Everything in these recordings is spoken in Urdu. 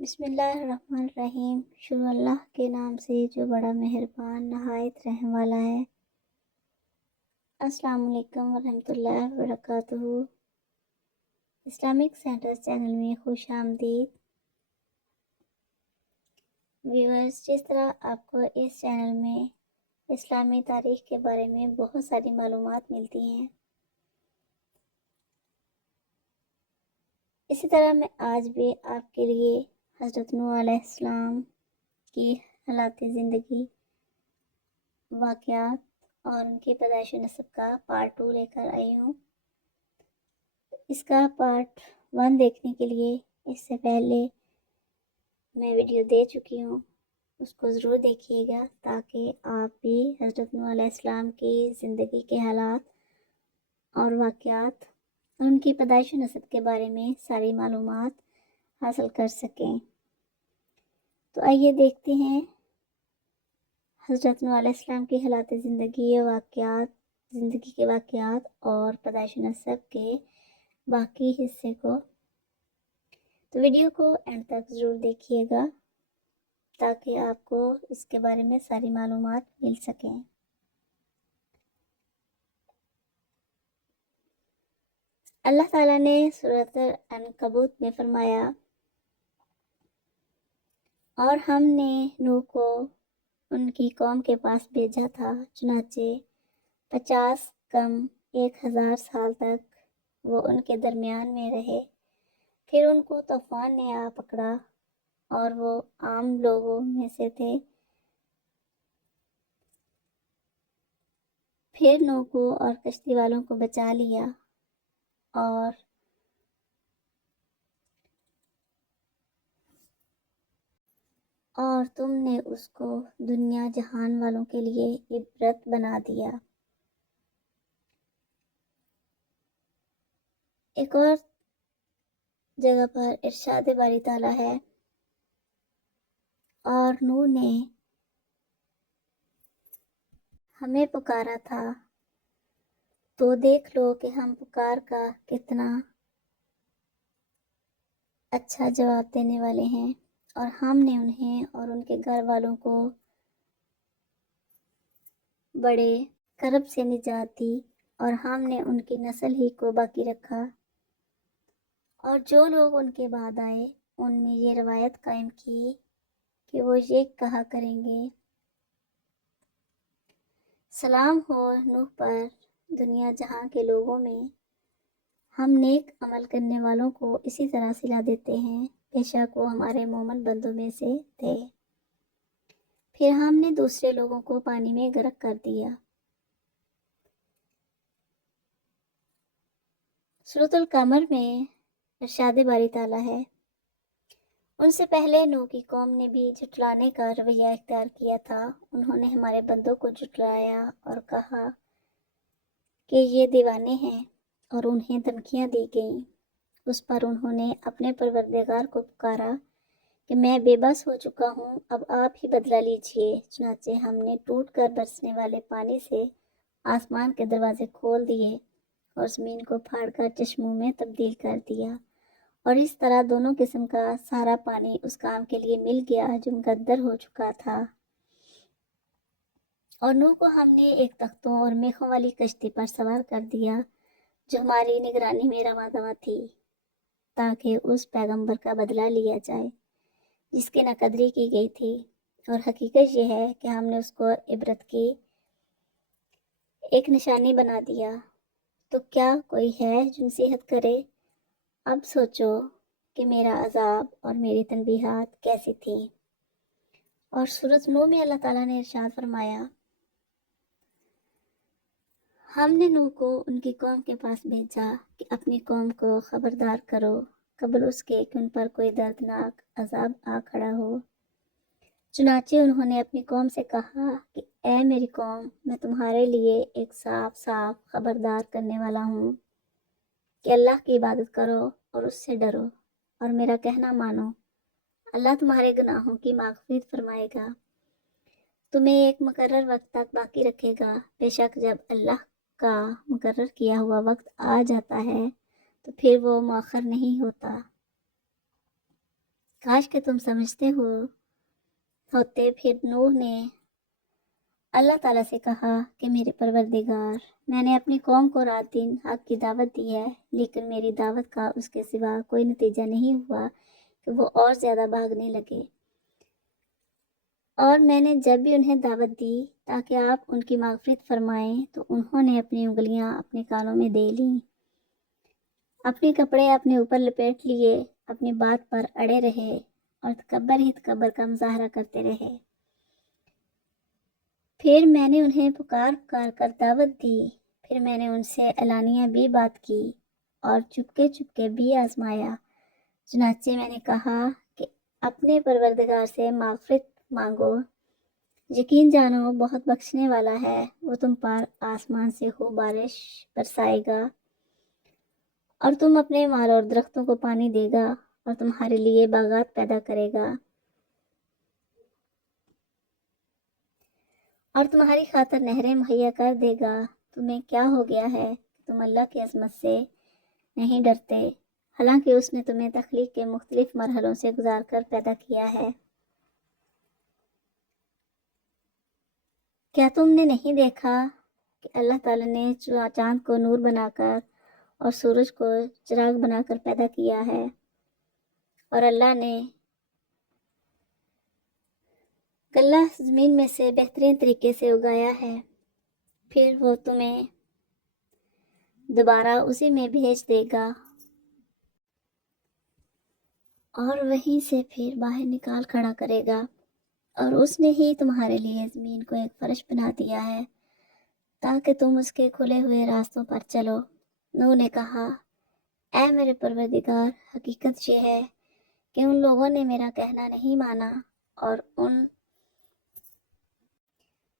بسم اللہ الرحمن الرحیم۔ شروع اللہ کے نام سے جو بڑا مہربان نہایت رحم والا ہے۔ السلام علیکم ورحمۃ اللہ وبرکاتہ۔ اسلامک سینٹرز چینل میں خوش آمدید۔ ویورز، جس طرح آپ کو اس چینل میں اسلامی تاریخ کے بارے میں بہت ساری معلومات ملتی ہیں، اسی طرح میں آج بھی آپ کے لیے حضرت نوح علیہ السلام کی حالات زندگی، واقعات اور ان کی پیدائش و نسب کا پارٹ 2 لے کر آئی ہوں۔ اس کا پارٹ 1 دیکھنے کے لیے اس سے پہلے میں ویڈیو دے چکی ہوں، اس کو ضرور دیکھیے گا تاکہ آپ بھی حضرت نوح علیہ السلام کی زندگی کے حالات اور واقعات اور ان کی پیدائش و نسب کے بارے میں ساری معلومات حاصل کر سکیں۔ تو آئیے دیکھتے ہیں حضرت نوح علیہ السلام کی حالات زندگی کے واقعات اور پیدائش و نسب کے باقی حصے کو۔ تو ویڈیو کو اینڈ تک ضرور دیکھیے گا تاکہ آپ کو اس کے بارے میں ساری معلومات مل سکیں۔ اللہ تعالیٰ نے سورۃ العنکبوت میں فرمایا، اور ہم نے نوح کو ان کی قوم کے پاس بھیجا تھا، چنانچہ 50 کم 1000 سال تک وہ ان کے درمیان میں رہے، پھر ان کو طوفان نے آ پکڑا اور وہ عام لوگوں میں سے تھے۔ پھر نوح کو اور کشتی والوں کو بچا لیا اور تم نے اس کو دنیا جہان والوں کے لیے عبرت بنا دیا۔ ایک اور جگہ پر ارشاد باری تعالیٰ ہے، اور نوح نے ہمیں پکارا تھا تو دیکھ لو کہ ہم پکار کا کتنا اچھا جواب دینے والے ہیں، اور ہم نے انہیں اور ان کے گھر والوں کو بڑے کرب سے نجات دی، اور ہم نے ان کی نسل ہی کو باقی رکھا۔ اور جو لوگ ان کے بعد آئے ان میں یہ روایت قائم کی کہ وہ یہ کہا کریں گے، سلام ہو نوح پر دنیا جہاں کے لوگوں میں، ہم نیک عمل کرنے والوں کو اسی طرح صلہ دیتے ہیں، بے شک وہ ہمارے مومن بندوں میں سے تھے۔ پھر ہم نے دوسرے لوگوں کو پانی میں غرق کر دیا۔ سورۃ القمر میں ارشاد باری تعالیٰ ہے، ان سے پہلے نوح کی قوم نے بھی جھٹلانے کا رویہ اختیار کیا تھا، انہوں نے ہمارے بندوں کو جھٹلایا اور کہا کہ یہ دیوانے ہیں، اور انہیں دھمکیاں دی گئیں۔ اس پر انہوں نے اپنے پروردگار کو پکارا کہ میں بے بس ہو چکا ہوں، اب آپ ہی بدلہ لیجئے۔ چنانچہ ہم نے ٹوٹ کر برسنے والے پانی سے آسمان کے دروازے کھول دیے اور زمین کو پھاڑ کر چشموں میں تبدیل کر دیا، اور اس طرح دونوں قسم کا سارا پانی اس کام کے لیے مل گیا جو مقدر ہو چکا تھا۔ اور نوح کو ہم نے ایک تختوں اور میخوں والی کشتی پر سوار کر دیا جو ہماری نگرانی میں رواں دواں تھی، تاکہ اس پیغمبر کا بدلہ لیا جائے جس کی ناقدری کی گئی تھی، اور حقیقت یہ ہے کہ ہم نے اس کو عبرت کی ایک نشانی بنا دیا۔ تو کیا کوئی ہے جو نصیحت کرے؟ اب سوچو کہ میرا عذاب اور میری تنبیہات کیسی تھیں۔ اور سورۃ نوح میں اللہ تعالیٰ نے ارشاد فرمایا، ہم نے نوح کو ان کی قوم کے پاس بھیجا کہ اپنی قوم کو خبردار کرو قبل اس کے کہ ان پر کوئی دردناک عذاب آ کھڑا ہو۔ چنانچہ انہوں نے اپنی قوم سے کہا کہ اے میری قوم، میں تمہارے لیے ایک صاف صاف خبردار کرنے والا ہوں کہ اللہ کی عبادت کرو اور اس سے ڈرو اور میرا کہنا مانو، اللہ تمہارے گناہوں کی مغفرت فرمائے گا، تمہیں ایک مقرر وقت تک باقی رکھے گا، بے شک جب اللہ کا مقرر کیا ہوا وقت آ جاتا ہے تو پھر وہ مؤخر نہیں ہوتا۔ کاش کہ تم سمجھتے ہوتے۔ پھر نوح نے اللہ تعالیٰ سے کہا کہ میرے پروردگار، میں نے اپنی قوم کو رات دن حق کی دعوت دی ہے، لیکن میری دعوت کا اس کے سوا کوئی نتیجہ نہیں ہوا کہ وہ اور زیادہ بھاگنے لگے۔ اور میں نے جب بھی انہیں دعوت دی تاکہ آپ ان کی مغفرت فرمائیں تو انہوں نے اپنی انگلیاں اپنے کانوں میں دے لیں، اپنے کپڑے اپنے اوپر لپیٹ لیے، اپنی بات پر اڑے رہے اور تکبر ہی تکبر کا مظاہرہ کرتے رہے۔ پھر میں نے انہیں پکار کر دعوت دی، پھر میں نے ان سے علانیہ بھی بات کی اور چپکے چپکے بھی آزمایا۔ چنانچہ میں نے کہا کہ اپنے پروردگار سے مغفرت مانگو، یقین جانو بہت بخشنے والا ہے، وہ تم پر آسمان سے خوب بارش برسائے گا اور تم اپنے مال اور درختوں کو پانی دے گا اور تمہارے لیے باغات پیدا کرے گا اور تمہاری خاطر نہریں مہیا کر دے گا۔ تمہیں کیا ہو گیا ہے کہ تم اللہ کی عظمت سے نہیں ڈرتے، حالانکہ اس نے تمہیں تخلیق کے مختلف مرحلوں سے گزار کر پیدا کیا ہے۔ کیا تم نے نہیں دیکھا کہ اللہ تعالیٰ نے چاند کو نور بنا کر اور سورج کو چراغ بنا کر پیدا کیا ہے، اور اللہ نے غلہ زمین میں سے بہترین طریقے سے اگایا ہے، پھر وہ تمہیں دوبارہ اسی میں بھیج دے گا اور وہیں سے پھر باہر نکال کھڑا کرے گا، اور اس نے ہی تمہارے لیے زمین کو ایک فرش بنا دیا ہے تاکہ تم اس کے کھلے ہوئے راستوں پر چلو۔ نوح نے کہا، اے میرے پروردگار، حقیقت یہ ہے کہ ان لوگوں نے میرا کہنا نہیں مانا اور ان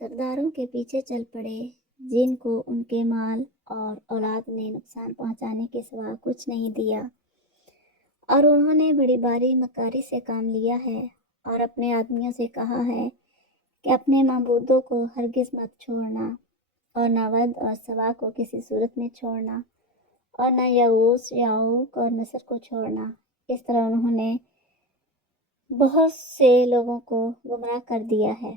سرداروں کے پیچھے چل پڑے جن کو ان کے مال اور اولاد نے نقصان پہنچانے کے سوا کچھ نہیں دیا، اور انہوں نے بڑی باری مکاری سے کام لیا ہے اور اپنے آدمیوں سے کہا ہے کہ اپنے معبودوں کو ہرگز مت چھوڑنا، اور نہ ود اور سوا کو کسی صورت میں چھوڑنا، اور نہ یعوث یعوق اور نصر کو چھوڑنا۔ اس طرح انہوں نے بہت سے لوگوں کو گمراہ کر دیا ہے،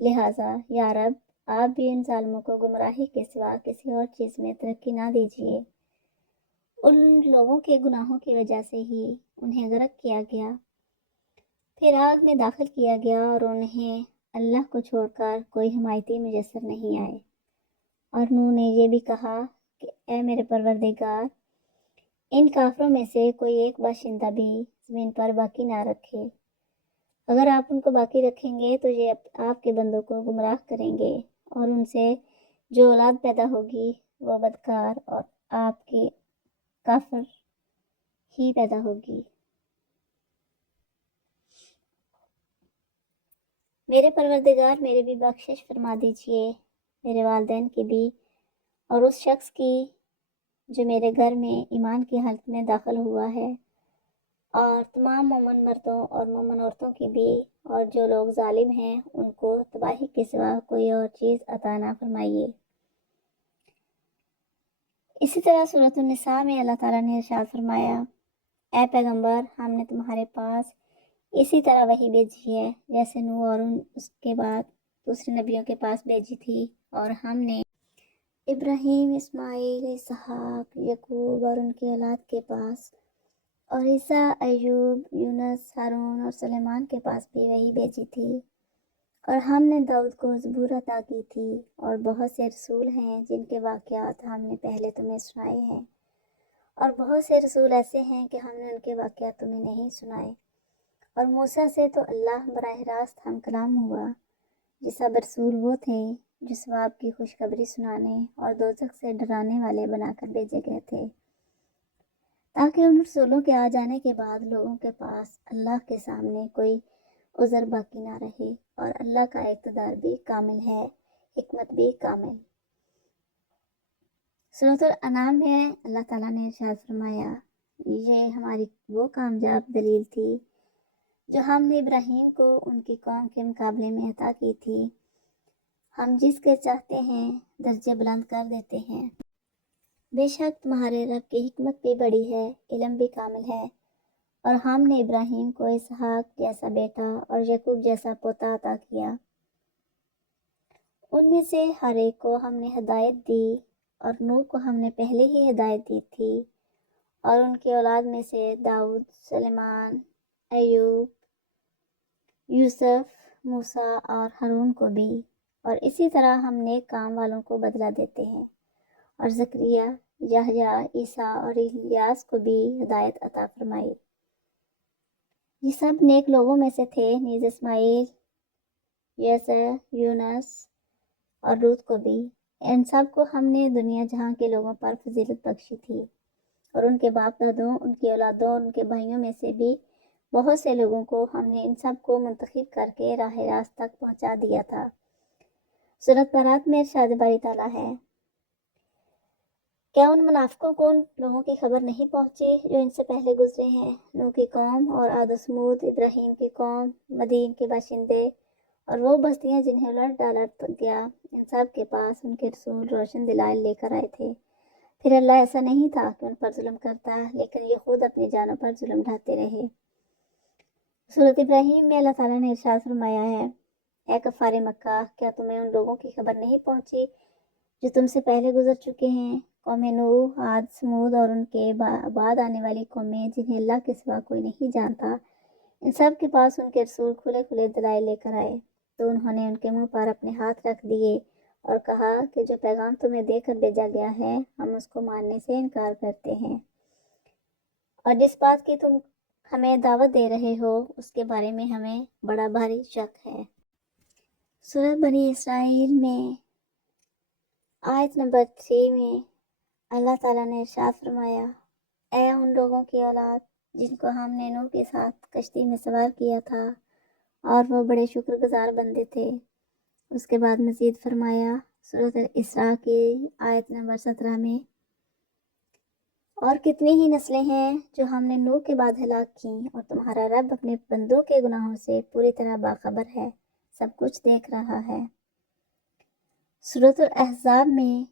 لہٰذا یا رب، آپ بھی ان ظالموں کو گمراہی کے سوا کسی اور چیز میں ترقی نہ دیجیے۔ ان لوگوں کے گناہوں کی وجہ سے ہی انہیں غرق کیا گیا، پھر آگ میں داخل کیا گیا اور انہیں اللہ کو چھوڑ کر کوئی حمایتی میسر نہیں آئے۔ اور نوح نے یہ بھی کہا کہ اے میرے پروردگار، ان کافروں میں سے کوئی ایک باشندہ بھی زمین پر باقی نہ رکھے، اگر آپ ان کو باقی رکھیں گے تو یہ آپ کے بندوں کو گمراہ کریں گے، اور ان سے جو اولاد پیدا ہوگی وہ بدکار اور آپ کی کافر ہی پیدا ہوگی۔ میرے پروردگار، میرے بھی بخشش فرما دیجیے، میرے والدین کی بھی، اور اس شخص کی جو میرے گھر میں ایمان کی حالت میں داخل ہوا ہے، اور تمام مومن مردوں اور مومن عورتوں کی بھی، اور جو لوگ ظالم ہیں ان کو تباہی کے سوا کوئی اور چیز عطا نہ فرمائیے۔ اسی طرح سورۃ النساء میں اللہ تعالیٰ نے ارشاد فرمایا، اے پیغمبر، ہم نے تمہارے پاس اسی طرح وحی بھیجی ہے جیسے نوح اور اس کے بعد دوسرے نبیوں کے پاس بھیجی تھی، اور ہم نے ابراہیم، اسماعیل، اسحاق، یعقوب اور ان کی اولاد کے پاس، اور عیسیٰ، ایوب، یونس، ہارون اور سلیمان کے پاس بھی وحی بھیجی تھی، اور ہم نے داؤد کو زبور عطا کی تھی، اور بہت سے رسول ہیں جن کے واقعات ہم نے پہلے تمہیں سنائے ہیں، اور بہت سے رسول ایسے ہیں کہ ہم نے ان کے واقعات تمہیں نہیں سنائے۔ اور موسیٰ سے تو اللہ براہ راست ہم کلام ہوا، یہ سب رسول وہ تھے جو ثواب کی خوشخبری سنانے اور دوزخ سے ڈرانے والے بنا کر بھیجے گئے تھے، تاکہ ان رسولوں کے آ جانے کے بعد لوگوں کے پاس اللہ کے سامنے کوئی عذر باقی نہ رہے، اور اللہ کا اقتدار بھی کامل ہے، حکمت بھی کامل۔ سورۃ الانعام میں اللہ تعالیٰ نے ارشاد فرمایا، یہ ہماری وہ کامیاب دلیل تھی جو ہم نے ابراہیم کو ان کی قوم کے مقابلے میں عطا کی تھی، ہم جس کے چاہتے ہیں درجے بلند کر دیتے ہیں۔ بے شک تمہارے رب کی حکمت بھی بڑی ہے، علم بھی کامل ہے، اور ہم نے ابراہیم کو اسحاق جیسا بیٹا اور یعقوب جیسا پوتا عطا کیا۔ ان میں سے ہر ایک کو ہم نے ہدایت دی، اور نوح کو ہم نے پہلے ہی ہدایت دی تھی، اور ان کی اولاد میں سے داؤد، سلیمان، ایوب، یوسف، موسیٰ اور ہارون کو بھی، اور اسی طرح ہم نیک کام والوں کو بدلہ دیتے ہیں۔ اور زکریا، یحییٰ، عیسیٰ اور الیاس کو بھی ہدایت عطا فرمائی۔ یہ سب نیک لوگوں میں سے تھے، نیز اسماعیل، یسع، یونس اور لوط کو بھی۔ ان سب کو ہم نے دنیا جہاں کے لوگوں پر فضیلت بخشی تھی، اور ان کے باپ دادوں، ان کی اولادوں اور ان کے بھائیوں میں سے بھی بہت سے لوگوں کو ہم نے ان سب کو منتخب کر کے راہ راست تک پہنچا دیا تھا۔ سورۃ بارات میں ارشاد باری تعالیٰ ہے، کیا ان منافقوں کو ان لوگوں کی خبر نہیں پہنچی جو ان سے پہلے گزرے ہیں؟ نوح کی قوم اور عاد و ثمود، ابراہیم کی قوم، مدین کے باشندے اور وہ بستیاں جنہیں الٹ ڈالا گیا، ان سب کے پاس ان کے رسول روشن دلائل لے کر آئے تھے۔ پھر اللہ ایسا نہیں تھا کہ ان پر ظلم کرتا، لیکن یہ خود اپنی جانوں پر ظلم ڈھاتے رہے۔ سورۃ ابراہیم میں اللہ تعالیٰ نے ارشاد فرمایا ہے، اے کفار مکہ، کیا تمہیں ان لوگوں کی خبر نہیں پہنچی جو تم سے پہلے گزر چکے ہیں؟ قوم نوح، عاد، ثمود اور ان کے بعد آنے والی قومیں جنہیں اللہ کے سوا کوئی نہیں جانتا، ان سب کے پاس ان کے رسول کھلے کھلے دلائل لے کر آئے، تو انہوں نے ان کے منہ پر اپنے ہاتھ رکھ دیے اور کہا کہ جو پیغام تمہیں دے کر بھیجا گیا ہے ہم اس کو ماننے سے انکار کرتے ہیں، اور جس بات کی تم ہمیں دعوت دے رہے ہو اس کے بارے میں ہمیں بڑا بھاری شک ہے۔ سورۃ بنی اسرائیل میں آیت نمبر 3 میں اللہ تعالیٰ نے ارشاد فرمایا، اے ان لوگوں کی اولاد جن کو ہم نے نوح کے ساتھ کشتی میں سوار کیا تھا اور وہ بڑے شکر گزار بندے تھے۔ اس کے بعد مزید فرمایا سورۃ الاسراء کی آیت نمبر 17 میں، اور کتنی ہی نسلیں ہیں جو ہم نے نوح کے بعد ہلاک کیں، اور تمہارا رب اپنے بندوں کے گناہوں سے پوری طرح باخبر ہے، سب کچھ دیکھ رہا ہے۔ سورۃ الاحزاب میں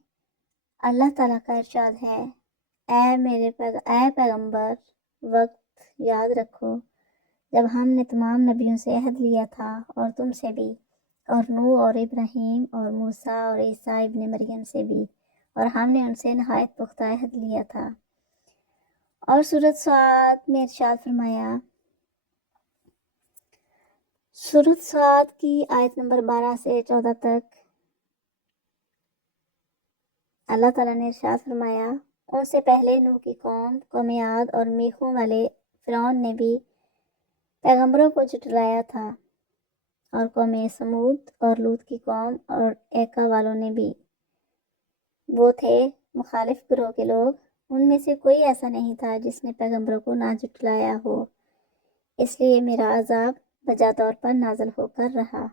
اللہ تعالیٰ کا ارشاد ہے، اے پیغمبر، وقت یاد رکھو جب ہم نے تمام نبیوں سے عہد لیا تھا اور تم سے بھی، اور نوح اور ابراہیم اور موسیٰ اور عیسیٰ ابن مریم سے بھی، اور ہم نے ان سے نہایت پختہ عہد لیا تھا۔ اور سورۃ صاد میں ارشاد فرمایا، سورۃ صاد کی آیت نمبر 12 سے 14 تک اللہ تعالیٰ نے ارشاد فرمایا، ان سے پہلے نوح کی قوم عاد اور میخوں والے فرعون نے بھی پیغمبروں کو جھٹلایا تھا، اور قوم ثمود اور لوط کی قوم اور ایکا والوں نے بھی، وہ تھے مخالف گروہ کے لوگ، ان میں سے کوئی ایسا نہیں تھا جس نے پیغمبروں کو نہ جھٹلایا ہو، اس لیے میرا عذاب بجا طور پر نازل ہو کر رہا۔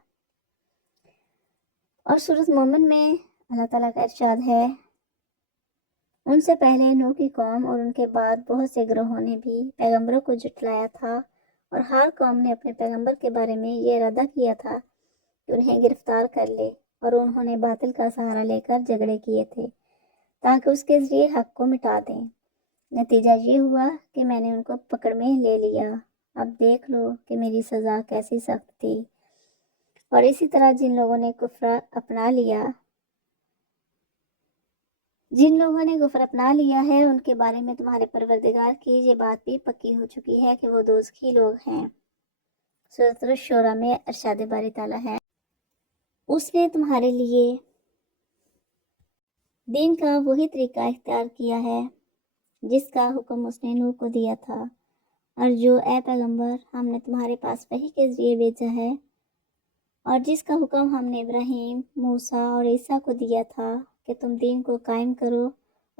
اور سورۃ مومن میں اللہ تعالیٰ کا ارشاد ہے، ان سے پہلے نوح کی قوم اور ان کے بعد بہت سے گروہوں نے بھی پیغمبروں کو جھٹلایا تھا، اور ہر قوم نے اپنے پیغمبر کے بارے میں یہ ارادہ کیا تھا کہ انہیں گرفتار کر لے، اور انہوں نے باطل کا سہارا لے کر جھگڑے کیے تھے تاکہ اس کے ذریعے حق کو مٹا دیں۔ نتیجہ یہ ہوا کہ میں نے ان کو پکڑ میں لے لیا، اب دیکھ لو کہ میری سزا کیسی سخت تھی۔ اور اسی طرح جن لوگوں نے کفر اپنا لیا ہے ان کے بارے میں تمہارے پروردگار کی یہ بات بھی پکی ہو چکی ہے کہ وہ دوزخی لوگ ہیں۔ سورۃ الشورى میں ارشاد باری تعالیٰ ہے، اس نے تمہارے لیے دین کا وہی طریقہ اختیار کیا ہے جس کا حکم اس نے نوح کو دیا تھا، اور جو اے پیغمبر ہم نے تمہارے پاس وحی کے ذریعے بھیجا ہے، اور جس کا حکم ہم نے ابراہیم، موسیٰ اور عیسیٰ کو دیا تھا کہ تم دین کو قائم کرو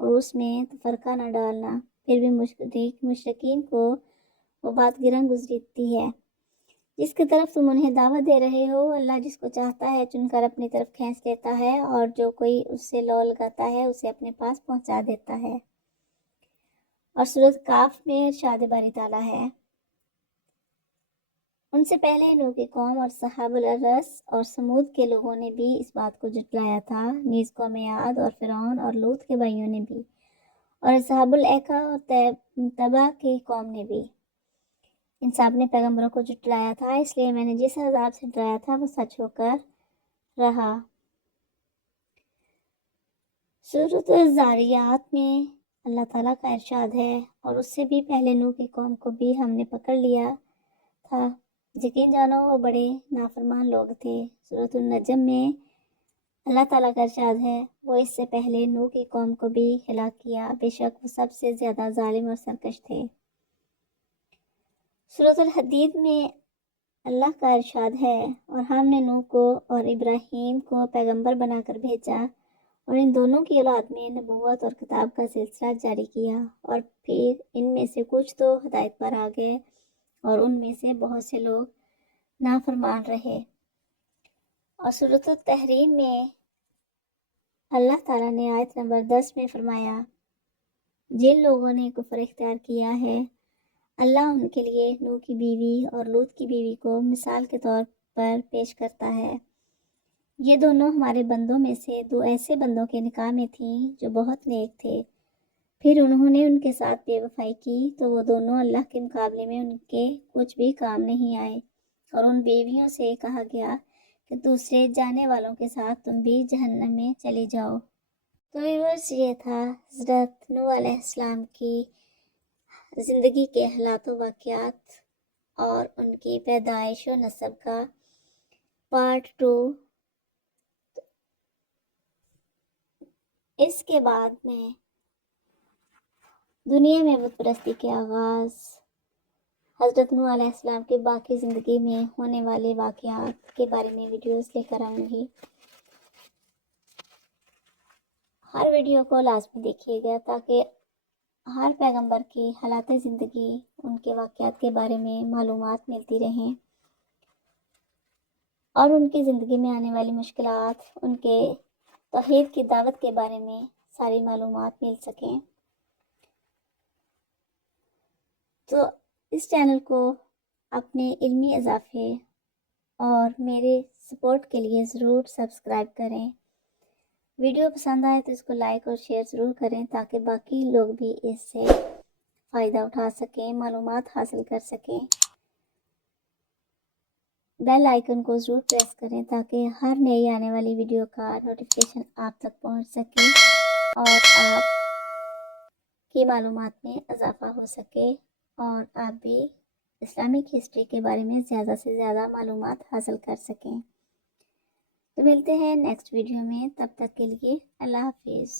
اور اس میں تفرقہ نہ ڈالنا، پھر بھی مشرکین کو وہ بات گرہ گزرتی ہے جس کی طرف تم انہیں دعوت دے رہے ہو۔ اللہ جس کو چاہتا ہے چن کر اپنی طرف کھینچ لیتا ہے، اور جو کوئی اس سے لو لگاتا ہے اسے اپنے پاس پہنچا دیتا ہے۔ اور سورۃ کاف میں ارشاد باری تعالیٰ ہے، ان سے پہلے نوح کی قوم اور اصحاب الرس اور سمود کے لوگوں نے بھی اس بات کو جھٹلایا تھا، نیز قوم عاد اور فرعون اور لوط کے بھائیوں نے بھی، اور اصحاب الایکا اور تبع کی قوم نے بھی۔ انسان نے پیغمبروں کو جھٹلایا تھا، اس لیے میں نے جس عذاب سے ڈرایا تھا وہ سچ ہو کر رہا۔ سورۃ الذاریات میں اللہ تعالیٰ کا ارشاد ہے، اور اس سے بھی پہلے نوح کی قوم کو بھی ہم نے پکڑ لیا تھا، یقین جانو وہ بڑے نافرمان لوگ تھے۔ سورۃ النجم میں اللہ تعالیٰ کا ارشاد ہے، وہ اس سے پہلے نوح کی قوم کو بھی ہلاک کیا، بے شک وہ سب سے زیادہ ظالم اور سرکش تھے۔ سورۃ الحدید میں اللہ کا ارشاد ہے، اور ہم نے نوح کو اور ابراہیم کو پیغمبر بنا کر بھیجا، اور ان دونوں کی اولاد میں نبوت اور کتاب کا سلسلہ جاری کیا، اور پھر ان میں سے کچھ تو ہدایت پر آ گئے اور ان میں سے بہت سے لوگ نافرمان رہے۔ اور سورۃ التحریم میں اللہ تعالیٰ نے آیت نمبر 10 میں فرمایا، جن لوگوں نے کفر اختیار کیا ہے، اللہ ان کے لیے نوح کی بیوی اور لوط کی بیوی کو مثال کے طور پر پیش کرتا ہے۔ یہ دونوں ہمارے بندوں میں سے دو ایسے بندوں کے نکاح میں تھیں جو بہت نیک تھے، پھر انہوں نے ان کے ساتھ بے وفائی کی تو وہ دونوں اللہ کے مقابلے میں ان کے کچھ بھی کام نہیں آئے، اور ان بیویوں سے کہا گیا کہ دوسرے جانے والوں کے ساتھ تم بھی جہنم میں چلی جاؤ۔ تو ویورز، یہ تھا حضرت نوح علیہ السلام کی زندگی کے حالات و واقعات اور ان کی پیدائش و نسب کا پارٹ 2۔ اس کے بعد میں دنیا میں بت پرستی کے آغاز، حضرت نوح علیہ السلام کے باقی زندگی میں ہونے والے واقعات کے بارے میں ویڈیوز لے کر آؤں گی۔ ہر ویڈیو کو لازمی دیکھیے گا تاکہ ہر پیغمبر کی حالات زندگی، ان کے واقعات کے بارے میں معلومات ملتی رہیں، اور ان کی زندگی میں آنے والی مشکلات، ان کے توحید کی دعوت کے بارے میں ساری معلومات مل سکیں۔ تو اس چینل کو اپنے علمی اضافے اور میرے سپورٹ کے لیے ضرور سبسکرائب کریں۔ ویڈیو پسند آئے تو اس کو لائک اور شیئر ضرور کریں تاکہ باقی لوگ بھی اس سے فائدہ اٹھا سکیں، معلومات حاصل کر سکیں۔ بیل آئیکن کو ضرور پریس کریں تاکہ ہر نئی آنے والی ویڈیو کا نوٹیفیکیشن آپ تک پہنچ سکے اور آپ کی معلومات میں اضافہ ہو سکے، اور آپ بھی اسلامک ہسٹری کے بارے میں زیادہ سے زیادہ معلومات حاصل کر سکیں۔ تو ملتے ہیں نیکسٹ ویڈیو میں، تب تک کے لیے اللہ حافظ۔